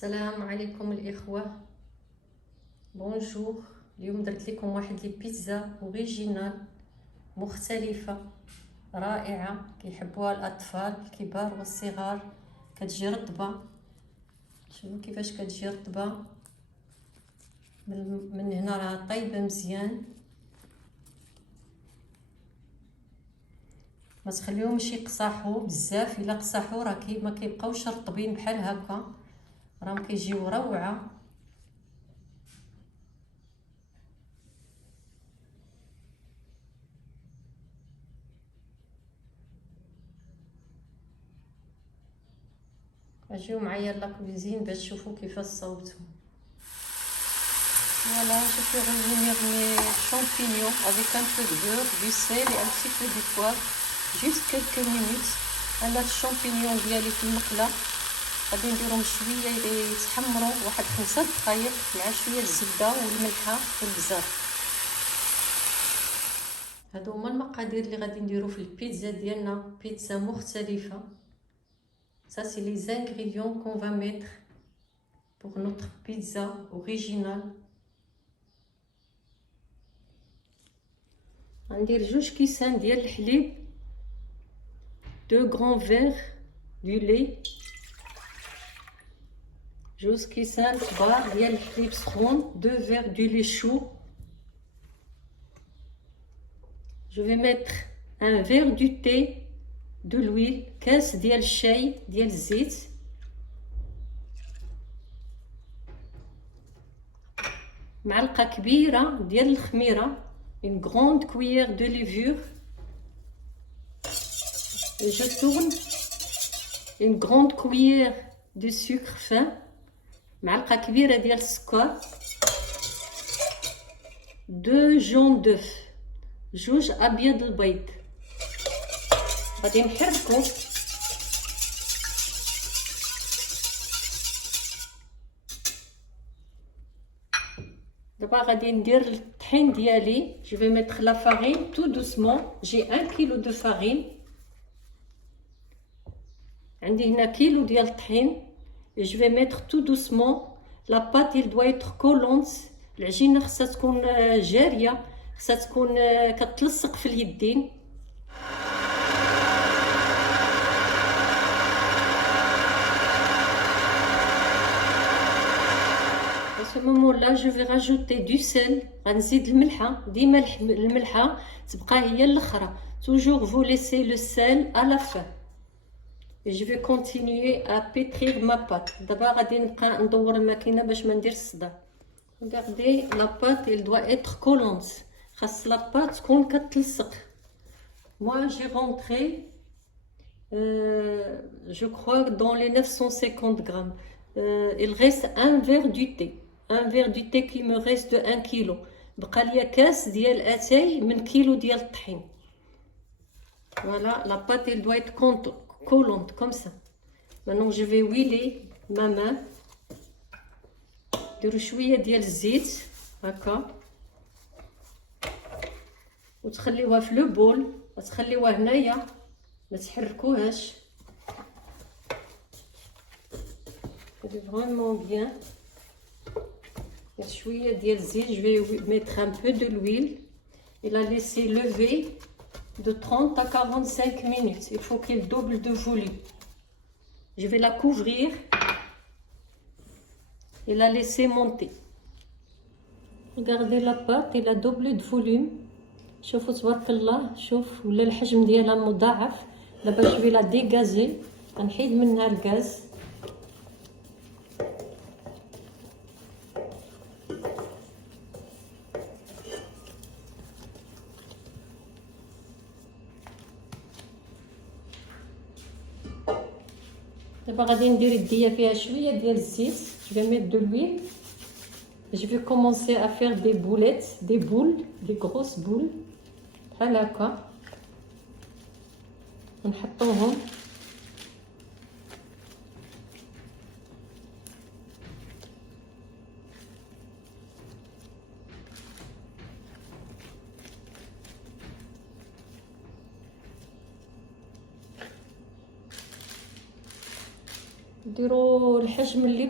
السلام عليكم الاخوه. بونجور. اليوم درت لكم واحد لي بيتزا اوريجينال مختلفه رائعه كيحبوها الاطفال الكبار والصغار. كتجي رطبه، شوفوا كيفاش كتجي رطبه من هنا، راه طايبه مزيان. ما تخليهمش يقصحوا بزاف، الا قصحوا راه ما كيبقاوش رطبين بحال هكا، راهم كيجيو روعه. اجيو معايا لاكوزين باش تشوفوا كيفاش صوبتهم. Voilà, je fais revenir mes champignons avec un peu de beurre, du sel et un petit peu de poivre, juste quelques minutes. هاد الشامبينيون ديالي في المقله غادي نديرهم شويه يتحمروا واحد 5 دقائق مع شويه الزبده والملحه والبزار. هادو هما المقادير اللي غادي نديرو في البيتزا ديالنا، بيتزا مختلفه. Ça c'est les ingrédients qu'on va mettre pour notre pizza originale. غندير 2 كيسان ديال الحليب، 2 grands verres du lait، 2 كيسان كبار ديال الحليب سخون، 2 verres du lait chaud. Je vais mettre un verre du thé، de l'huile، كاس ديال الشاي ديال الزيت، معلقه كبيره ديال الخميره، une grande cuillère de levure. Et je tourne une grande cuillère de sucre fin، معلقه كبيره ديال السكر، 2 jaunes d'œuf، 2 ابيض البيض. غادي نحركو دابا. غادي ندير الطحين ديالي. je vais mettre la farine tout doucement. j'ai 1 kg de farine، عندي هنا كيلو ديال الطحين. je vais mettre tout doucement. la pâte il doit être collante، العجينه خصها تكون جاريه، خصها تكون كتلصق في اليدين. À ce moment-là, je vais rajouter du sel. غنزيد الملحه، ديما الملحه تبقى هي الاخرى. toujours vous laissez le sel à la fin. Et je vais continuer à pétrir ma pâte. دابا غادي نبقى ندور الماكينه باش ما ندير الصداع. regardez la pâte elle doit être collante، خاص لا pâte تكون كتلصق. moi j'ai rentré je crois dans les 950 grammes. il reste un verre du thé، un verre du thé qui me reste de 1 kilo. بقى ليا كاس ديال اتاي من كيلو ديال الطحين. voilà la pâte elle doit être collante comme ça. maintenant je vais huiler ma main. ديروا شويه ديال الزيت هكا وتخليوها في لو بول، وتخليوها هنايا ما تحركوهاش. c'est vraiment bien. شويه ديال الزيت. je vais mettre un peu de l'huile et la laisser lever de 30 à 45 minutes. il faut qu'elle double de volume. je vais la couvrir et la laisser monter. regardez la pâte elle a doublé de volume. شوفوا تبارك الله، شوف ولا الحجم ديالها مضاعف. دابا je vais la dégazer، غنحيد منها الغاز. دابا غادي ندير يديا فيها شويه ديال الزيت. je vais mettre de l'huile. je vais commencer à faire des boulettes، des boules، des grosses boules بحال هكا ونحطوهم. ديروا الحجم اللي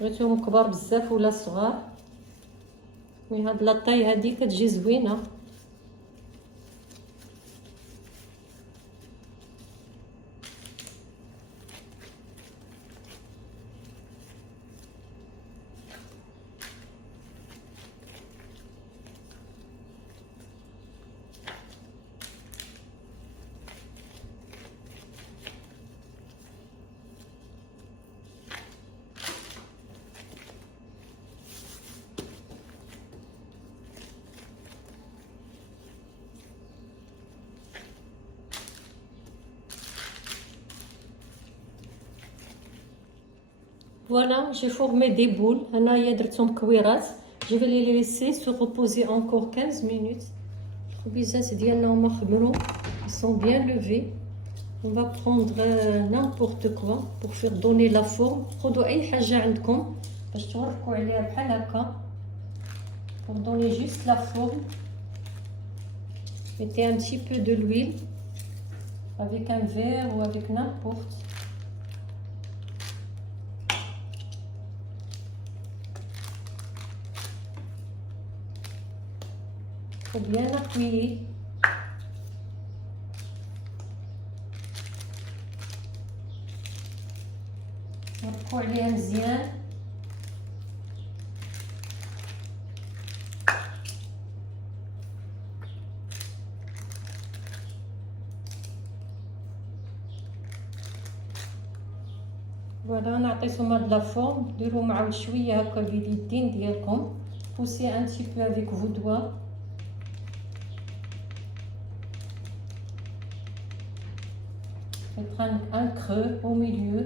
بغيتوهم كبار بزاف ولا صغار. مي هاد لاطاي هادي كتجي زوينه. Voilà, j'ai formé des boules. هنايا درتهم كويرات. Je vais les laisser se reposer encore 15 minutes. الخبيزات ديالنا هما خمروا. Ils sont bien levés. On va prendre n'importe quoi pour faire donner la forme. خذوا اي حاجه عندكم باش توركوا عليها بحال هكا. Pour donner juste la forme. Mettez un petit peu de l'huile avec un verre ou avec n'importe. Faut bien appuyer. نركو عليها مزيان. فوالا نعطيكم هاد لا فورم. ديروا معاهم شويه هكا باليدين ديالكم. بوسي ان تي بو افيك فو دوا. Et prendre un creux au milieu.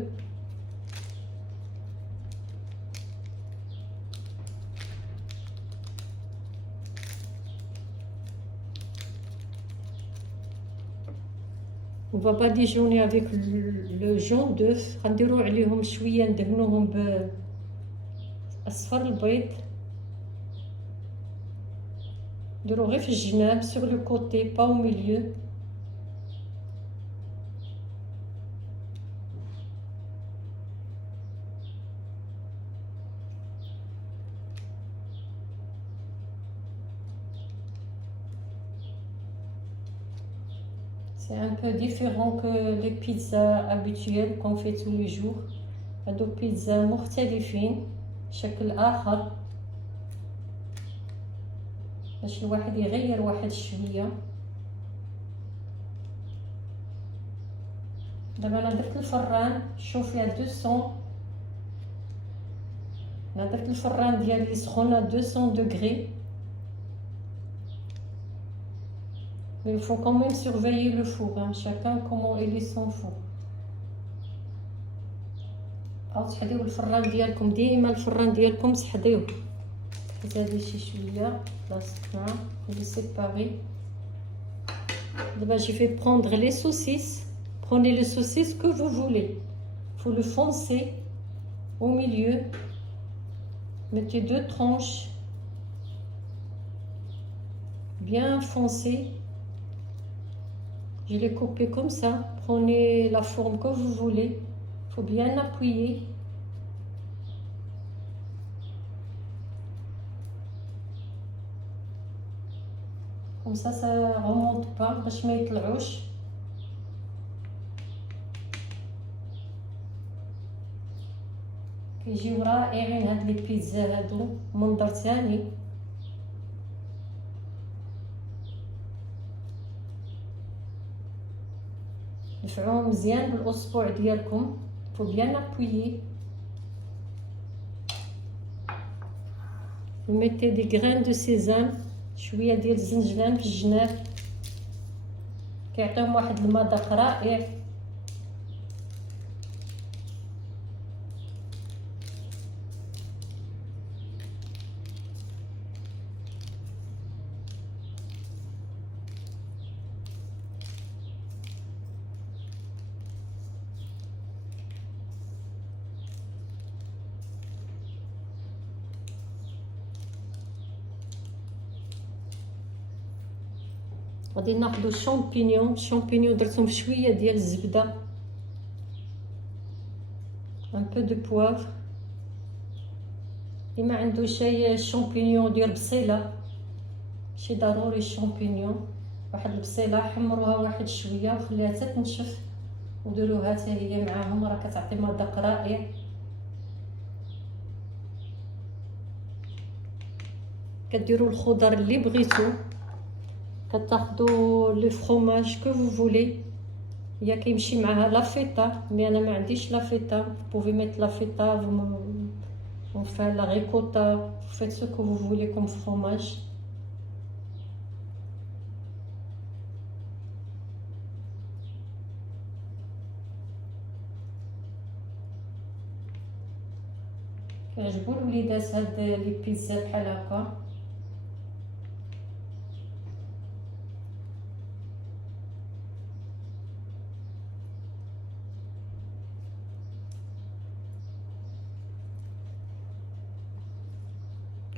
On va badigeonner avec le jaune d'œuf. غنديروا عليهم شويه ندهنوهم باصفر البيض. نديروا غير في الجناب sur le côté, pas au milieu. C'est un peu différent que les pizzas habituelles qu'on fait tous les jours. هادو بيتزا مختلفين شكل آخر باش الواحد يغير واحد شوية. دابا انا درت الفران. شوفي 200. انا درت الفران ديالي سخون 200 degrés. Mais il faut quand même surveiller le four, hein. Chacun comment il est son four. أو تحضيو الفران ديالكم ديما. الفران ديالكم تحضيوه. زادي شي شويه بلاصتنا لي سيباري. دابا je vais prendre les saucisses. Prenez les saucisses que vous voulez. Faut le foncer au milieu. Mettez 2 tranches bien foncées. Je l'ai coupé comme ça. Prenez la forme que vous voulez. Faut bien appuyer. Comme ça remonte pas باش ما يطلعوش. كيجيو رائعين هاد لي بيتزا هادو. منظر ثاني. دفعوهم مزيان بالاصبع ديالكم. faut bien appuyer. Vous mettez des graines de sésame. شويه ديال الزنجلان في الجناب كيعطيهم واحد المذاق رائع. غادي ناخذ الشامبينيون. الشامبينيون درتهم في شويه ديال الزبده ان بو دو بوافر. اللي ما عندوش اي شامبينيون ديال بصيله، ماشي ضروري الشامبينيون، واحد البصيله حمروها واحد شويه وخليها حتى تنشف وديروها حتى هي معاهم، راه كتعطي مذاق رائع. كديروا الخضر اللي بغيتو، كتاخذوا لي فروماج كو فو فولي. هي كيمشي معاها لا فيتا، مي انا ما عنديش لا فيتا، بوفي ميت لا فيتا enfin la ricotta, vous faites ce que vous voulez comme fromage. كيعجبو الوليدات هاد لي بيتزا بحال هكا.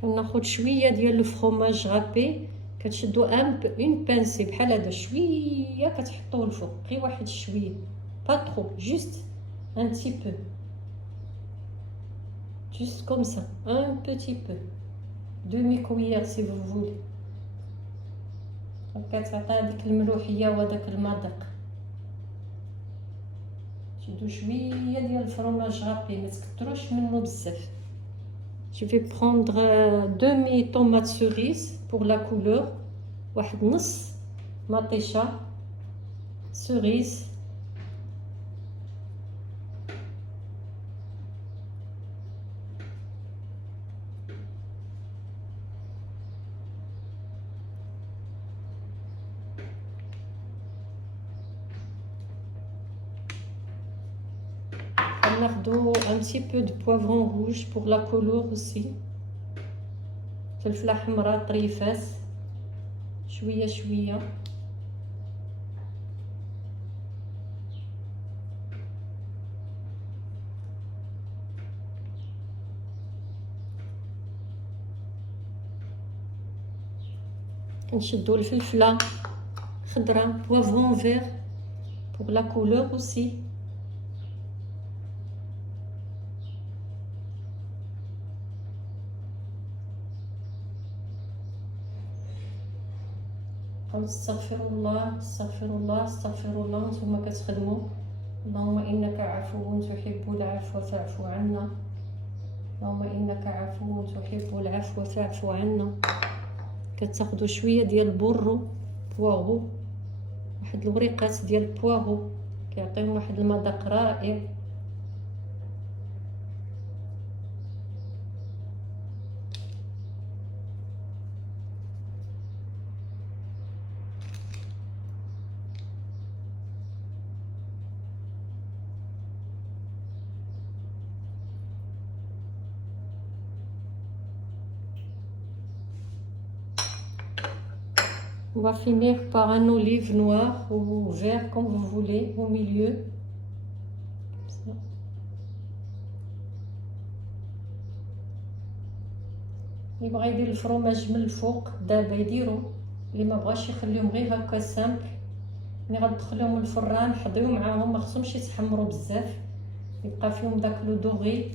كناخد شويه ديال الفرomage غابي، كتشدو اون بانسي بحال هذا شويه، كتحطوه الفوق غير واحد شويه، با ترو، جوست ان تي بو، جوست كوم سا، ان بوتي بو، دومي كويير سي فو فولي. كتعطي هذيك الملوحيه وهذاك المذاق. شدو شويه ديال الفرomage غابي، ما تكتروش منه بزاف. Je vais prendre demi tomate cerise pour la couleur, واحد نص مطيشة cerise. ناخدو un petit peu de poivron rouge pour la couleur aussi. فلفلة حمراء طريفات شوية شوية. كنشدو الفلفلة خضراء poivron vert pour la couleur aussi. استغفر الله استغفر الله استغفر الله. نتوما كتخدموا اللهم انك عفو تحب العفو فاعف عنا، اللهم انك عفو تحب العفو فاعف عنا. كتاخذوا شويه ديال البورو بواغو، واحد الوريقات ديال البواغو كيعطيهم واحد المذاق رائع. On va finir par un olive noir ou vert comme vous voulez au milieu. اللي بغا يدير الفرomage من الفوق دابا يديرو، اللي ما بغاش يخليهم غير هكا سامبل. ملي غتدخليهم الفران حضيو معاهم، ما خصهمش يتحمروا بزاف، يبقى فيهم داك لو دوغي.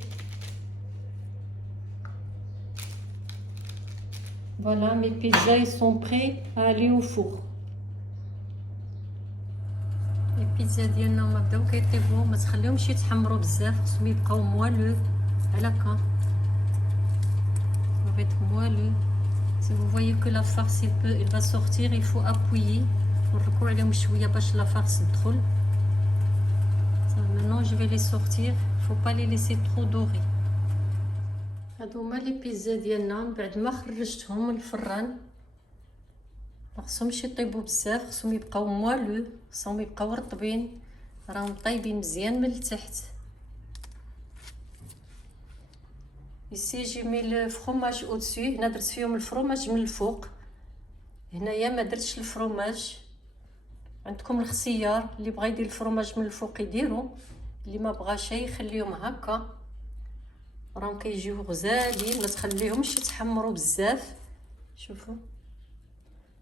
Voilà, mes pizzas ils sont prêts à aller au four. Les pizzas ديالنا هما بداو كيطيبوا، ما تخليهمش يتحمروا بزاف، خصهم يبقاو موالو بحال هكا. Ça va être moelleux. Si vous voyez que la farce elle va sortir, il faut appuyer. نحركوا عليهم شويه باش لا farce تدخل. Maintenant je vais les sortir. Il faut pas les laisser trop dorés. هادو هما لي بيزا ديالنا من بعد ما خرجتهم من الفران. ما خصهمش يطيبوا بزاف، خصهم يبقاو موالو، خصهم يبقاو رطبين، راهم طايبين مزيان من التحت. ici j'ai mis le fromage au-dessus. هنا درت فيهم الفرomage من الفوق، هنايا ما درتش الفرomage. عندكم الخيار، اللي بغى يدير الفرomage من الفوق يديرو، اللي ما بغاش يخليهم هكا. راهم كيجيو غزالين، ما تخليهمش يتحمروا بزاف. شوفوا،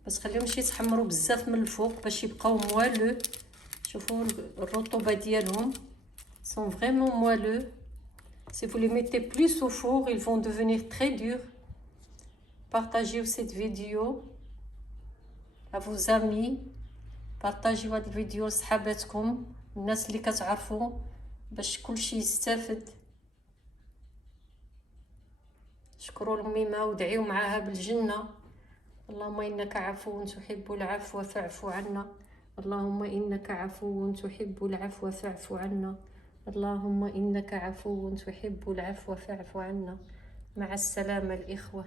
ما تخليهمش يتحمروا بزاف من الفوق باش يبقاو موالو. شوفوا الرطوبه ديالهم، سون فريمون موالو. Si vous les mettez plus au four, ils vont devenir très durs. Partagez cette vidéo à vos amis. بارطاجيو هاد الفيديو لصحاباتكم، الناس اللي كتعرفوا، باش كلشي يستافد. شكروا الميمه ودعيو معاها بالجنه. اللهم انك عفو تحب العفو فاعف عنا. اللهم انك عفو تحب العفو فاعف عنا. اللهم انك عفو تحب العفو فاعف عنا. مع السلامه الاخوه.